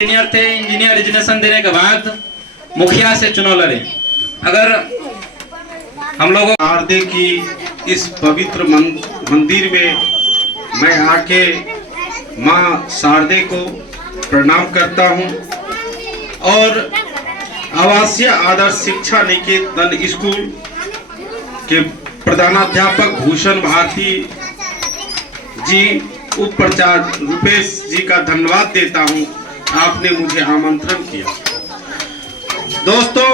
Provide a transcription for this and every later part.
Engineer थे। Engineer education देने के बाद मुखिया से चुनाव लड़े। अगर हम लोगों शारदे की इस पवित्र मंदिर में मैं आके माँ शारदे को प्रणाम करता हूँ और आवासीय आदर्श शिक्षा निकेतन स्कूल के प्रधानाध्यापक भूषण भारती जी, उप प्राचार्य रुपेश जी का धन्यवाद देता हूँ। आपने मुझे आमंत्रण किया। दोस्तों,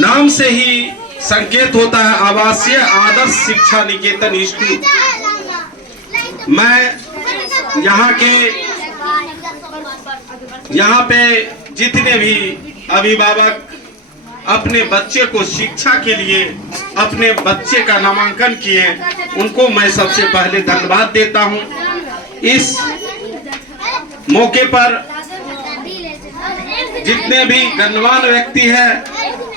नाम से ही संकेत होता है आवासीय आदर्श शिक्षा निकेतन स्कूल। मैं यहाँ पे जितने भी अभिभावक अपने बच्चे को शिक्षा के लिए अपने बच्चे का नामांकन किए, उनको मैं सबसे पहले धन्यवाद देता हूँ। इस मौके पर जितने भी गणमान्य व्यक्ति हैं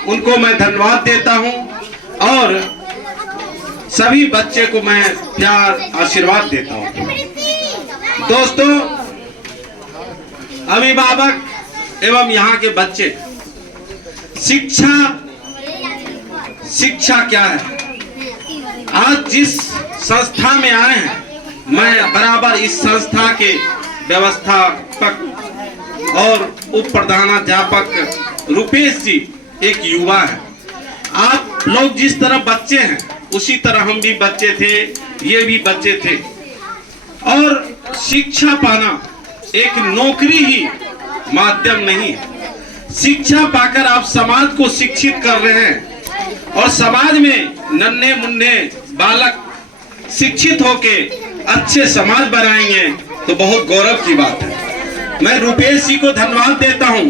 उनको मैं धन्यवाद देता हूं और सभी बच्चे को मैं प्यार आशीर्वाद देता हूं। दोस्तों, अभिभावक एवं यहाँ के बच्चे, शिक्षा क्या है? आज जिस संस्था में आए हैं, मैं बराबर इस संस्था के व्यवस्थापक और उप प्रधानाध्यापक रुपेश जी एक युवा है। आप लोग जिस तरह बच्चे हैं उसी तरह हम भी बच्चे थे, ये भी बच्चे थे। और शिक्षा पाना एक नौकरी ही माध्यम नहीं है। शिक्षा पाकर आप समाज को शिक्षित कर रहे हैं और समाज में नन्हे मुन्ने बालक शिक्षित होके अच्छे समाज बनाएंगे तो बहुत गौरव की बात है। मैं रुपेश जी को धन्यवाद देता हूं।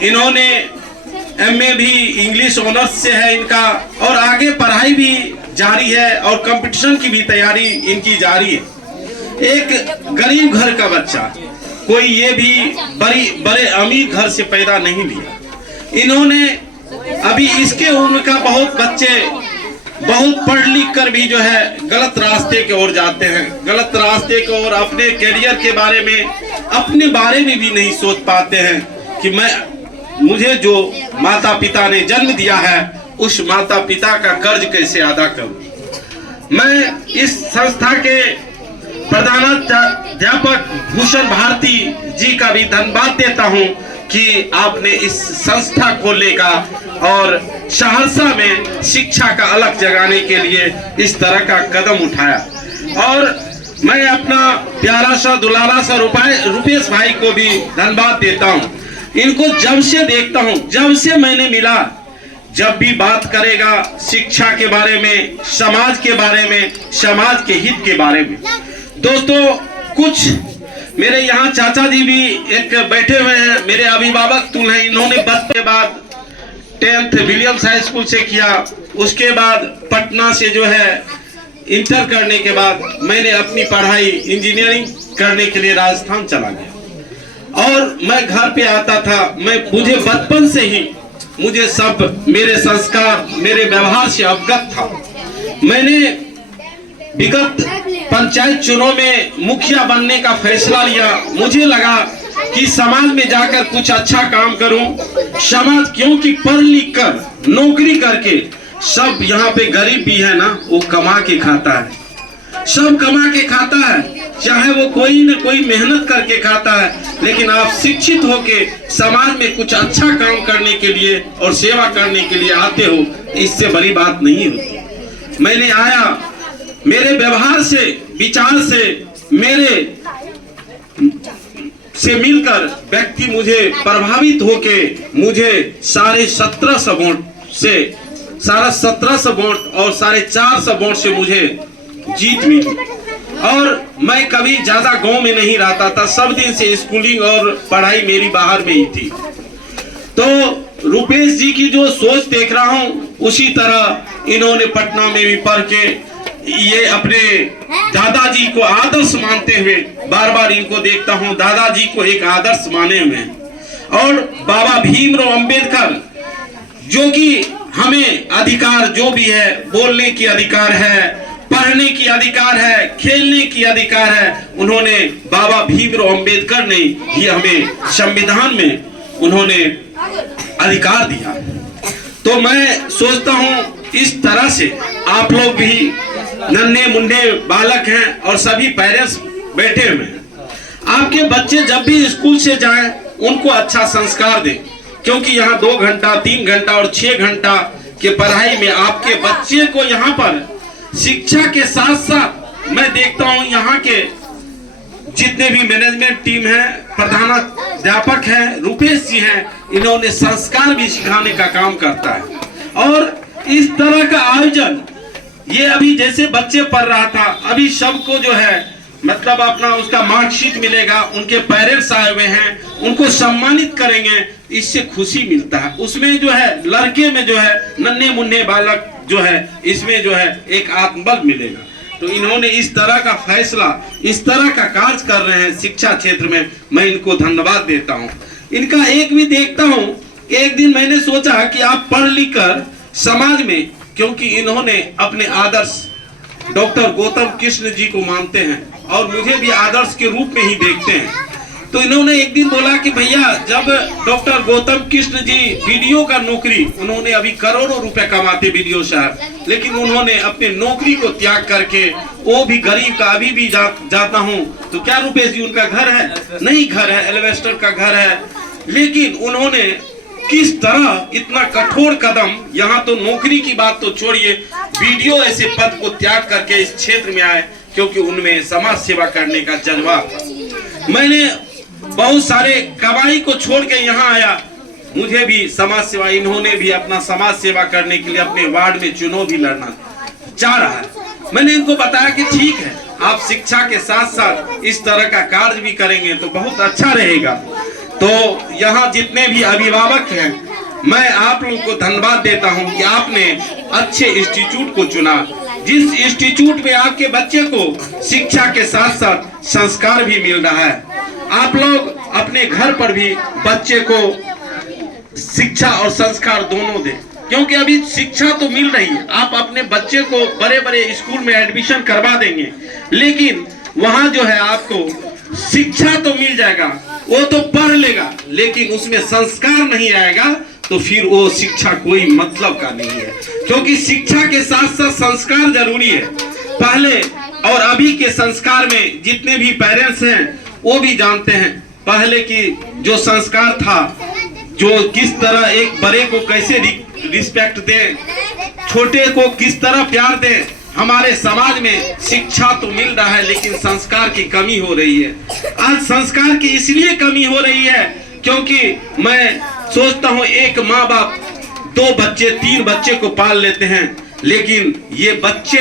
इन्होंने एमए भी इंग्लिश ऑनर्स से है इनका और आगे पढ़ाई भी जारी है और कंपटीशन की भी तैयारी इनकी जारी है। एक गरीब घर का बच्चा, कोई ये भी बड़े अमीर घर से पैदा नहीं लिया। इन्होंने अभी इसके उम्र का बहुत बच्चे बहुत पढ़ लिख कर भी जो है गलत रास्ते की ओर जाते हैं, गलत रास्ते की ओर अपने करियर के बारे में, अपने बारे में भी नहीं सोच पाते हैं कि मुझे जो माता पिता ने जन्म दिया है उस माता पिता का कर्ज कैसे अदा करूं। मैं इस संस्था के प्रधानाध्यापक भूषण भारती जी का भी धन्यवाद देता हूं कि आपने इस संस्था खोलेगा और सहरसा में शिक्षा का अलग जगाने के लिए इस तरह का कदम उठाया। और मैं अपना प्यारा सा दुलारा सा रुपेश भाई को भी धन्यवाद देता हूं। इनको जब से देखता हूं, जब से मैंने मिला, जब भी बात करेगा शिक्षा के बारे में, समाज के बारे में, समाज के हित के बारे में। दोस्तों, कुछ मेरे यहाँ चाचा जी भी एक बैठे हुए हैं, मेरे अभिभावक तुम हैं। इन्होंने बचपन के बाद 10th विलियम्स हाई स्कूल से किया, उसके बाद पटना से जो है इंटर करने के बाद मैंने अपनी पढ़ाई इंजीनियरिंग करने के लिए राजस्थान चला गया। और मैं घर पे आता था, मुझे बचपन से ही मुझे सब मेरे संस्कार, मेरे व्यवहार से अवगत था। मैंने विगत पंचायत चुनाव में मुखिया बनने का फैसला लिया। मुझे लगा कि समाज में जाकर कुछ अच्छा काम करूं। समाज, क्योंकि पढ़ लिख कर नौकरी करके सब यहाँ पे गरीब भी है ना, वो कमा के खाता है, सब कमा के खाता है, चाहे वो कोई न कोई मेहनत करके खाता है। लेकिन आप शिक्षित होके समाज में कुछ अच्छा काम करने के लिए और सेवा करने के लिए आते हो, इससे बड़ी बात नहीं होती। मैंने आया, मेरे व्यवहार से, विचार से, मेरे से मिलकर व्यक्ति मुझे प्रभावित होके मुझे 1750 वोट से 1750 वोट और 450 वोट से मुझे जीत मिली। और मैं कभी ज्यादा गांव में नहीं रहता था, सब दिन से स्कूलिंग और पढ़ाई मेरी बाहर में ही थी। तो रुपेश जी की जो सोच देख रहा हूँ उसी तरह इन्होंने पटना में भी पढ़ के ये अपने दादाजी को आदर्श मानते हुए, बार बार इनको देखता हूँ, दादाजी को एक आदर्श माने हुए। और बाबा भीमराव अंबेडकर, जो कि हमें अधिकार जो भी है, बोलने की अधिकार है, पढ़ने की अधिकार है, खेलने की अधिकार है। उन्होंने बाबा भीमराव अंबेडकर ने ही हमें संविधान में उन्होंने अधिकार दिया। तो मैं सोचता हूँ इस तरह से आप लोग भी नन्हे मुन्ने बालक हैं और सभी पेरेंट्स बैठे हुए हैं, आपके बच्चे जब भी स्कूल से जाएं उनको अच्छा संस्कार दें, क्योंकि यहाँ 2 घंटा 3 घंटा और 6 घंटा के पढ़ाई में आपके बच्चे को यहाँ पर शिक्षा के साथ साथ मैं देखता हूँ यहाँ के जितने भी मैनेजमेंट टीम है, प्रधानाध्यापक हैं, रुपेश जी हैं, इन्होंने संस्कार भी सिखाने का काम करता है। और इस तरह का आयोजन ये अभी जैसे बच्चे पढ़ रहा था, अभी सबको जो है मतलब अपना उसका मार्कशीट मिलेगा, उनके पेरेंट्स आए हुए हैं, उनको सम्मानित करेंगे, इससे खुशी मिलता है। उसमें जो है लड़के में जो है नन्हे मुन्ने बालक जो है इसमें जो है एक आत्मबल मिलेगा। तो इन्होंने इस तरह का फैसला, इस तरह का कार्य कर रहे हैं शिक्षा क्षेत्र में, मैं इनको धन्यवाद देता हूँ। इनका एक भी देखता हूँ, एक दिन मैंने सोचा कि आप पढ़ लिख कर समाज में, क्योंकि इन्होंने अपने आदर्श डॉक्टर गौतम कृष्ण जी को मानते हैं और मुझे भी आदर्श के रूप में ही देखते हैं। तो इन्होंने एक दिन बोला कि भैया जब डॉक्टर गौतम कृष्ण जी वीडियो का नौकरी, उन्होंने अभी करोड़ों रुपए कमाते वीडियो साहब, लेकिन उन्होंने अपने नौकरी को त्याग करके, वो भी गरीब का अभी भी जाता हूँ तो क्या रुपेश जी उनका घर है? नहीं घर है, एलिवेस्टर का घर है, लेकिन उन्होंने किस तरह इतना कठोर कदम, यहाँ तो नौकरी की बात तो छोड़िए, वीडियो ऐसे पद को त्याग करके इस क्षेत्र में आए, क्योंकि उनमें समाज सेवा करने का जज्बा था। मैंने बहुत सारे कमाई को छोड़ के यहाँ आया, मुझे भी समाज सेवा, इन्होंने भी अपना समाज सेवा करने के लिए अपने वार्ड में चुनाव भी लड़ना चाह रहा है। मैंने इनको बताया कि ठीक है, आप शिक्षा के साथ साथ इस तरह का कार्य भी करेंगे तो बहुत अच्छा रहेगा। तो यहाँ जितने भी अभिभावक हैं, मैं आप लोगों को धन्यवाद देता हूँ कि आपने अच्छे इंस्टीट्यूट को चुना, जिस इंस्टीट्यूट में आपके बच्चे को शिक्षा के साथ साथ संस्कार भी मिल रहा है। आप लोग अपने घर पर भी बच्चे को शिक्षा और संस्कार दोनों दें, क्योंकि अभी शिक्षा तो मिल रही है, आप अपने बच्चे को बड़े बड़े स्कूल में एडमिशन करवा देंगे, लेकिन वहाँ जो है आपको शिक्षा तो मिल जाएगा, वो तो पढ़ लेगा, लेकिन उसमें संस्कार नहीं आएगा तो फिर वो शिक्षा कोई मतलब का नहीं है। क्योंकि शिक्षा के साथ साथ संस्कार जरूरी है। पहले और अभी के संस्कार में जितने भी पेरेंट्स हैं वो भी जानते हैं, पहले की जो संस्कार था, जो किस तरह एक बड़े को कैसे रिस्पेक्ट दे, छोटे को किस तरह प्यार दे। हमारे समाज में शिक्षा तो मिल रहा है, लेकिन संस्कार की कमी हो रही है। आज संस्कार की इसलिए कमी हो रही है क्योंकि मैं सोचता हूँ एक माँ बाप 2 बच्चे 3 बच्चे को पाल लेते हैं, लेकिन ये बच्चे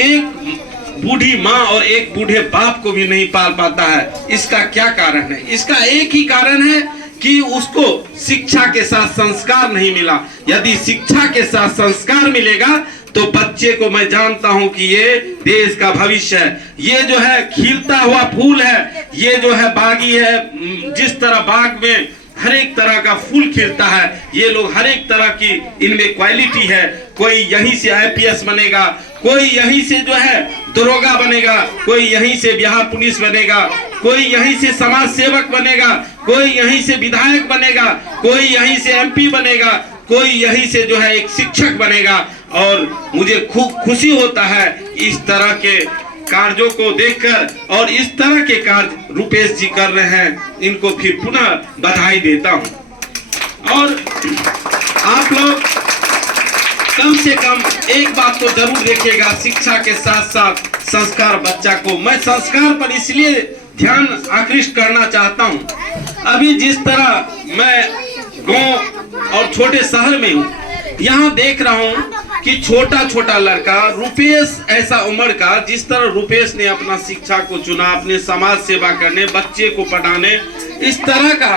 एक बूढ़ी माँ और एक बूढ़े बाप को भी नहीं पाल पाता है। इसका क्या कारण है? इसका एक ही कारण है कि उसको शिक्षा के साथ संस्कार नहीं मिला। यदि शिक्षा के साथ संस्कार मिलेगा तो बच्चे को, मैं जानता हूं कि ये देश का भविष्य है। ये जो है खिलता हुआ फूल है, ये जो है बागी है, जिस तरह बाग में हर एक तरह का फूल खिलता है, ये लोग हर एक तरह की इनमें क्वालिटी है। कोई यहीं से IPS बनेगा, कोई यहीं से जो है दरोगा बनेगा, कोई यहीं से बिहार पुलिस बनेगा, कोई यहीं से समाज सेवक बनेगा, कोई यहीं से विधायक बनेगा, कोई यहीं से MP बनेगा, कोई यहीं से जो है एक शिक्षक बनेगा। और मुझे खूब खुशी होता है इस तरह के कार्यों को देखकर, और इस तरह के कार्य रुपेश जी कर रहे हैं, इनको फिर पुनः बधाई देता हूं। और आप लोग कम से कम एक बात तो जरूर देखिएगा, शिक्षा के साथ साथ संस्कार बच्चा को, मैं संस्कार पर इसलिए ध्यान आकृष्ट करना चाहता हूं। अभी जिस तरह मैं गांव और छोटे शहर में हूं, यहाँ देख रहा हूँ कि छोटा छोटा लड़का रुपेश, ऐसा उम्र का, जिस तरह रुपेश ने अपना शिक्षा को चुना, अपने समाज सेवा करने, बच्चे को पढ़ाने, इस तरह का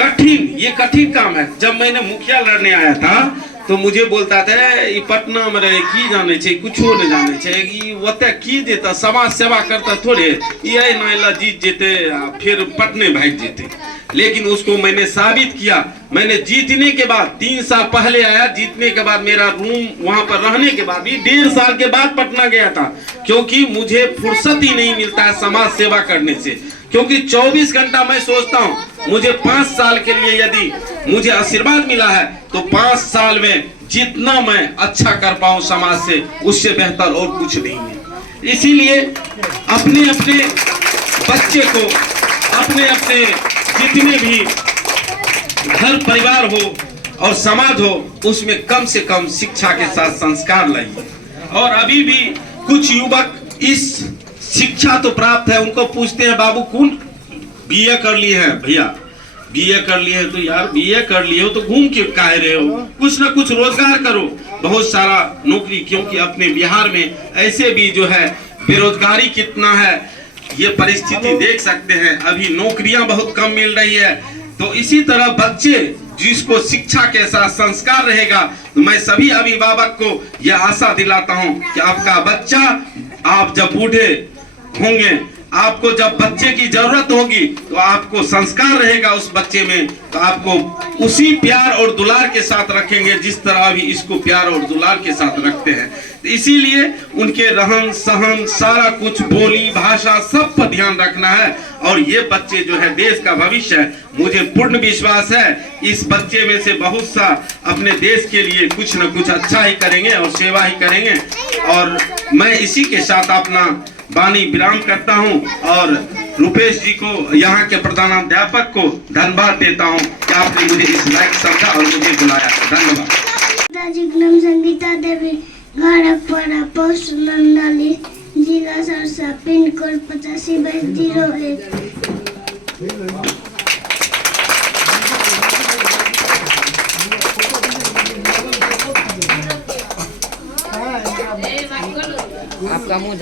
ये कठिन काम है। जब मैंने मुखिया लड़ने आया था तो मुझे बोलता था ये पटना में रहे की जाने चाहिए, कुछ नहीं जाने चाहिए, वते की देता समाज सेवा करता थोड़े, ये नाइला जीत जेते फिर पटने भाग जेते। लेकिन उसको मैंने साबित किया। मैंने जीतने के बाद 3 साल पहले आया, जीतने के बाद मेरा रूम वहां पर रहने के बाद भी 1.5 साल के बाद पटना गया था, क्योंकि मुझे फुर्सत ही नहीं मिलता है समाज सेवा करने से। क्योंकि 24 घंटा मैं सोचता हूँ मुझे 5 साल के लिए यदि मुझे आशीर्वाद मिला है तो 5 साल में जितना मैं अच्छा कर पाऊं समाज से, उससे बेहतर और कुछ नहीं है। इसीलिए अपने अपने बच्चे को, अपने अपने जितने भी घर परिवार हो और समाज हो, उसमें कम से कम शिक्षा के साथ संस्कार लाइए। और अभी भी कुछ युवक इस शिक्षा तो प्राप्त है, उनको पूछते हैं बाबू कौन बीए कर लिए हैं, भैया बीए कर लिए हैं, तो यार बीए कर लिए हो तो घूम क्यों काहे रहे हो, कुछ ना कुछ रोजगार करो, बहुत सारा नौकरी। क्योंकि अपने बिहार में ऐसे भी जो है बेरोजगारी कितना है, ये परिस्थिति देख सकते हैं, अभी नौकरियां बहुत कम मिल रही है। तो इसी तरह बच्चे जिसको शिक्षा के साथ संस्कार रहेगा, तो मैं सभी अभिभावक को यह आशा दिलाता हूं कि आपका बच्चा, आप जब बूढ़े होंगे, आपको जब बच्चे की जरूरत होगी तो आपको संस्कार रहेगा उस बच्चे में, तो आपको उसी प्यार और दुलार के साथ रखेंगे जिस तरह अभी इसको प्यार और दुलार के साथ रखते हैं। तो इसीलिए उनके रहन सहन, सारा कुछ, बोली भाषा, सब पर ध्यान रखना है। और ये बच्चे जो है देश का भविष्य है। मुझे पूर्ण विश्वास है इस बच्चे में से बहुत सा अपने देश के लिए कुछ न कुछ अच्छा ही करेंगे और सेवा ही करेंगे। और मैं इसी के साथ अपना वाणी विराम करता हूं और रुपेश जी को, यहाँ के प्रधानाध्यापक को धन्यवाद देता हूं कि आपने मुझे इस लायक समझा और मुझे बुलाया। धन्यवाद। नाम संगीता देवी, घाड़कपाड़ा, पोस्ट नंदाली, जिला सरसा, पिन कोड 85/01। आपका मुंह